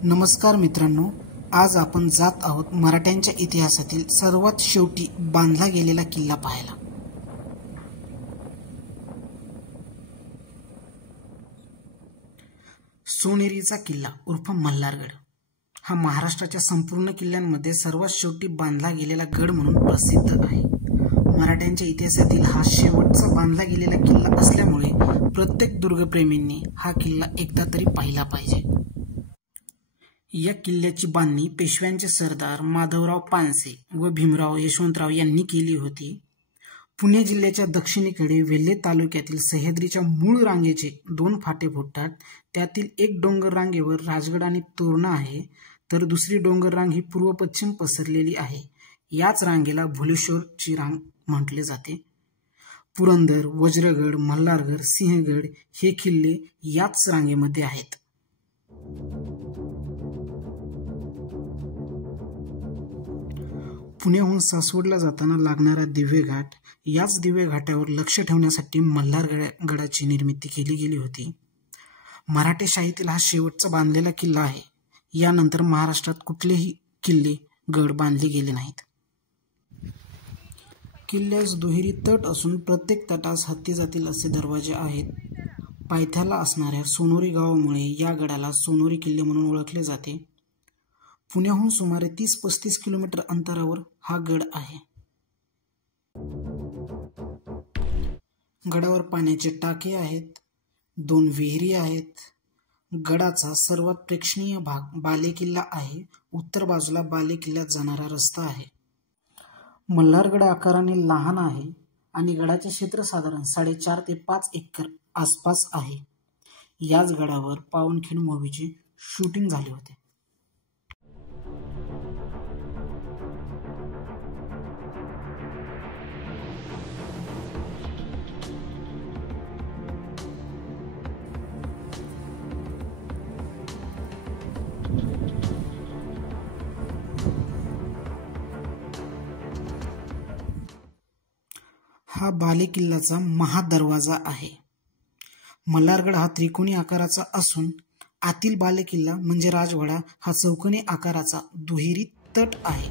नमस्कार मित्रांनो, आज आपण जात आहोत मराठ्यांच्या इतिहासातील सर्वात शेवटी बांधला गेलेला किल्ला पाहायला। सोनेरीचा किल्ला उर्फ मल्हारगड हा महाराष्ट्राच्या संपूर्ण किल्ल्यांमध्ये सर्वात शेवटी बांधला गेलेला गड म्हणून प्रसिद्ध आहे। मराठ्यांच्या इतिहासातील हा शेवटचा बांधला गेलेला किल्ला असल्यामुळे प्रत्येक दुर्गप्रेमींनी हा किल्ला एकदा तरी पाहिला पाहिजे। या किल्ल्याची बांधणी पेशव्यांचे सरदार माधवराव पानसे व भीमराव यशवंतराव यांनी केली होती। पुणे जिल्ह्याच्या दक्षिणेकडे वेल्हे तालुक्यातील सह्याद्रीच्या मूळ रांगेचे 2 फाटे फुटतात। त्यातील एक डोंगर रांगेवर राजगड आणि तोरणा आहे, तर दुसरी डोंगर रांग ही पूर्व पश्चिम पसरलेली आहे। याच रांगेला भुलेश्वरची रांग म्हटले जाते। पुरंदर, वज्रगड, मल्हारगड, सिंहगड हे किल्ले याच रांगेमध्ये आहेत। पुण्याहून सासवडला जाताना लागणारा दिवे घाट, याच दिवे घाटावर लक्ष ठेवण्यासाठी मल्हारगडाची निर्मिती केली गेली होती। मराठेशाहीतील हा शेवटचा बांधलेला किल्ला आहे। यानंतर महाराष्ट्रात कुठलेही किल्ले गड बांधले गेले नाहीत। किल्ल्यास दुहेरी तट असून प्रत्येक तटास हत्ती जातील असे दरवाजे आहेत। पायथ्याला असणाऱ्या सोनोरी गावामुळे या गडाला सोनोरी किल्ले म्हणून ओळखले जाते। पुण्याहून सुमारे 30-35 किलोमीटर अंतरावर हा गड आहे। गडावर पाण्याचे टाके आहेत, 2 विहिरी आहेत। गडाचा सर्वात प्रेक्षणीय भाग बालेकिल्ला आहे। उत्तर बाजूला बालेकिल्ल्यात जाणारा रस्ता आहे। मल्हारगड आकाराने लहान आहे आणि गडाचे क्षेत्र साधारण 4.5 ते 5 एकर आसपास आहे। याच गडावर पावनखिंड मूव्हीचे शूटिंग झाले होते। हा बालेकिल्ल्याचा महादरवाजा आहे। मल्हारगड हा त्रिकोणी आकाराचा असून आतील बालेकिल्ला म्हणजे राजवाडा हा चौकोनी आकाराचा दुहेरी तट आहे।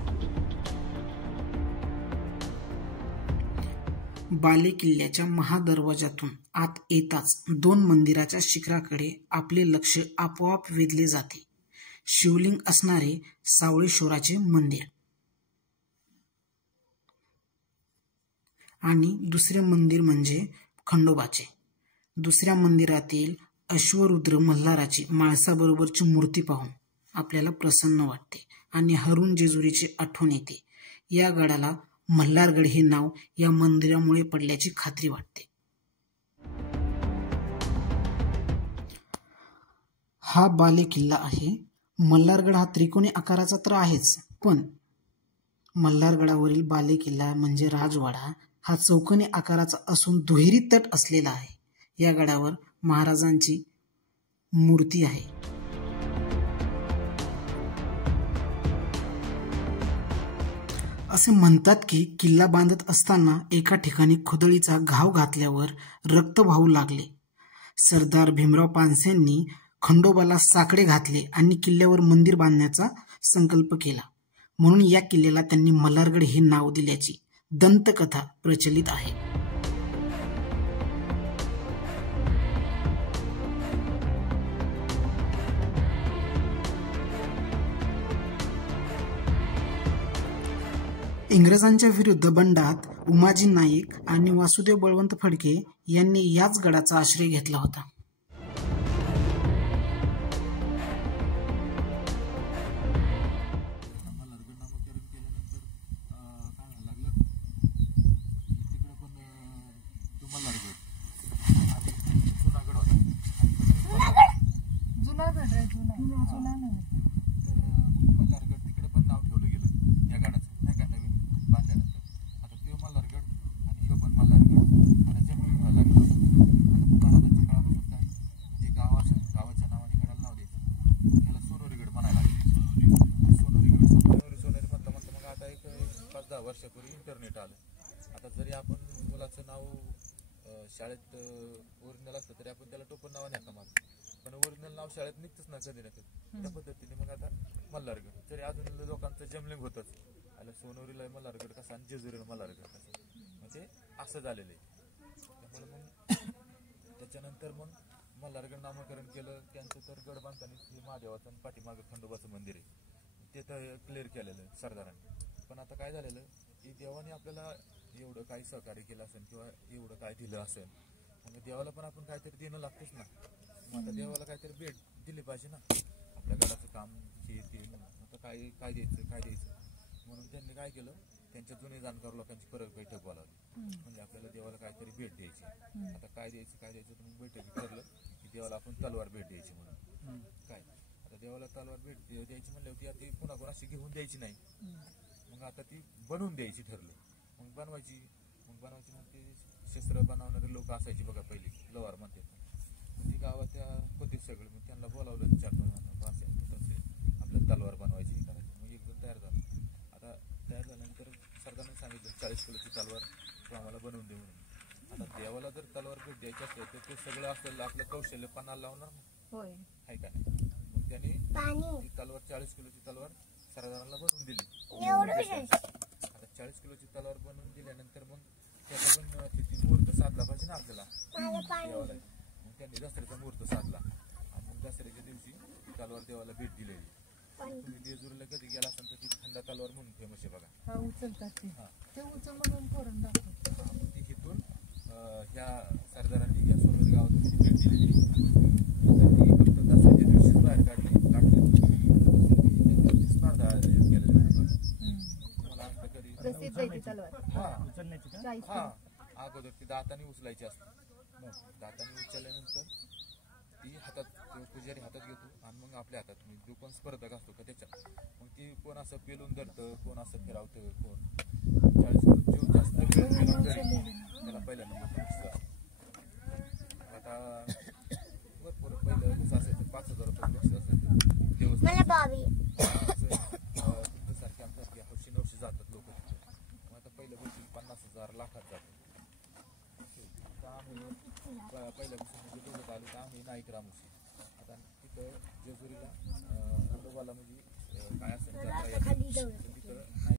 बालेकिल्ल्याच्या महादरवाजातून आत येताच 2 मंदिराच्या शिखराकडे आपले लक्ष आपोआप वेधले जाते। शिवलिंग असणारे सावळेश्वराचे मंदिर आणि दुसरे मंदिर म्हणजे खंडोबाचे। दुसऱ्या मंदिरातील अश्वरुद्र मल्हाराची माळसाबरोबरची मूर्ती पाहून आपल्याला प्रसन्न वाटते आणि हरून जेजुरीची आठवण येते। या गडाला मल्हारगड हे नाव या मंदिरामुळे पडल्याची खात्री वाटते। हा बालेकिल्ला आहे। मल्हारगड हा त्रिकोणी आकाराचा तर आहेच, पण मल्हारगडावरील बालेकिल्ला म्हणजे राजवाडा हा चौकोनी आकाराचा असून दुहेरी तट असलेला आहे। या गडावर महाराजांची मूर्ती आहे। असे म्हणतात की किल्ला बांधत असताना एका ठिकाणी खुदळीचा घाव घातल्यावर रक्त वाहू लागले। सरदार भीमराव पानसेंनी खंडोबाला साकडे घातले आणि किल्ल्यावर मंदिर बांधण्याचा संकल्प केला, म्हणून या किल्ल्याला त्यांनी मल्हारगड हे नाव दिल्याची दंतकथा प्रचलित आहे। इंग्रजांच्या विरुद्ध बंडात उमाजी नाईक आणि वासुदेव बळवंत फडके यांनी याच गडाचा आश्रय घेतला होता। वर्षापूर्वी इंटरनेट आलं। आता जरी आपण मुलाचं नाव शाळेत ओरिजिनल असतं तरी आपण त्याला टोपण नावाने हाका मारतो, पण ओरिजिनल नाव शाळेत निघतच ना कधी ना कधी। त्या पद्धतीने मल्हारगड. तरी अजून लोकांचं जमलिंग होतच आलं, सोनवरीला मल्हारगड कसं आणि जेजुरीला मल्हारगड कसं, म्हणजे असं झालेलं आहे. त्यामुळे मग त्याच्यानंतर मग मल्हारगड नामकरण केलं त्यांचं. तर गड बांधताना महादेवाचं आणि पाठीमागं खंडोबाचं मंदिर आहे ते तर क्लिअर केलेलं आहे सरदारांनी. पण आता काय झालेलं की देवाने आपल्याला एवढं काही सहकार्य केलं असेल किंवा एवढं काय दिलं असेल, मग देवाला पण आपण काहीतरी देणं लागतंच ना. मग आता देवाला काहीतरी भेट दिली पाहिजे ना, आपल्या घराचं काम हे ते. आता काय काय द्यायचं म्हणून त्यांनी काय केलं, त्यांच्या जुने जाणकार लोकांची परत बैठक बोलावली. म्हणजे आपल्याला देवाला काहीतरी भेट द्यायची. आता काय द्यायचं तर मग बैठकीत ठरलं की देवाला आपण तलवार भेट द्यायची म्हणून. काय आता देवाला तलवार भेट द्यायची म्हणल्यावर ती कोणाकोणाशी घेऊन द्यायची नाही, मग आता ती बनवून द्यायची ठरलं. मग बनवायची मग ते शस्त्र बनवणारे लोक असायचे बघा पहिली, लवार म्हणते ती गावात त्या होते सगळे. मग त्यांना बोलावलं 4-5 असे आपल्याला तलवार बनवायची करायची. मग एकदम तयार झालं. आता तयार झाल्यानंतर सरदारांनी सांगितलं 40 किलोची तलवार तू आम्हाला बनवून दे म्हणून. आता देवाला जर तलवार भेट द्यायची असेल तर ते सगळं आपलं कौशल्य पणाला लावणार ना, आहे का नाही. मग त्यांनी ती तलवार 40 किलोची तलवार सरदारांना बनवून दिली. आता 40 किलोची तलवार बनवून दिल्यानंतर मग त्याचा पण किती मुहूर्त साधला पाहिजे ना आपल्याला देवाला. मग त्यांनी दसऱ्याचा मुहूर्त साधला आणि मग दसऱ्याच्या दिवशी ती तलवार देवाला भेट दिलेली. तुम्ही जेजुरीला कधी गेला असाल तर ती थंड तलवार म्हणून फेमस आहे बघा. उचलतात ते उचल म्हणून करून दाखवतात. ती हिथून ह्या सरदारांनी या सोनवरी गावातून ती भेट दिलेली. तर ती फक्त दसऱ्याच्या दिवशीच बाहेर काढते. स्पर्धा केल्या मला असतं कधी हा अगोदर ती दाताने उचलायची असते. दाताने उचलल्यानंतर ती हातात पुजारी हातात घेतो आणि मग आपल्या हातात जो पण स्पर्धक असतो का त्याच्यात मग ती कोण असं पेलून धरतं, कोण असं फिरावतं, कोण 40 जीव जास्त वेळ पेलून धरेल त्याला पहिल्या नंबर असतं. आता भरपूर पहिलं कसं असायचं 5,000 रुपये बक्षीस असायचं देवस्थान सारखे आमच्यासारखे हौशी नवशी जातात लोक तिथे. मग आता पहिलं बक्षीस 50,000 लाखात जातं. पहिल्यापासून म्हणजे दोघं आलो तर आम्ही नाईक रामोशी. आता तिथं जेजुरीला खंडोबाला म्हणजे काय असेल तिथं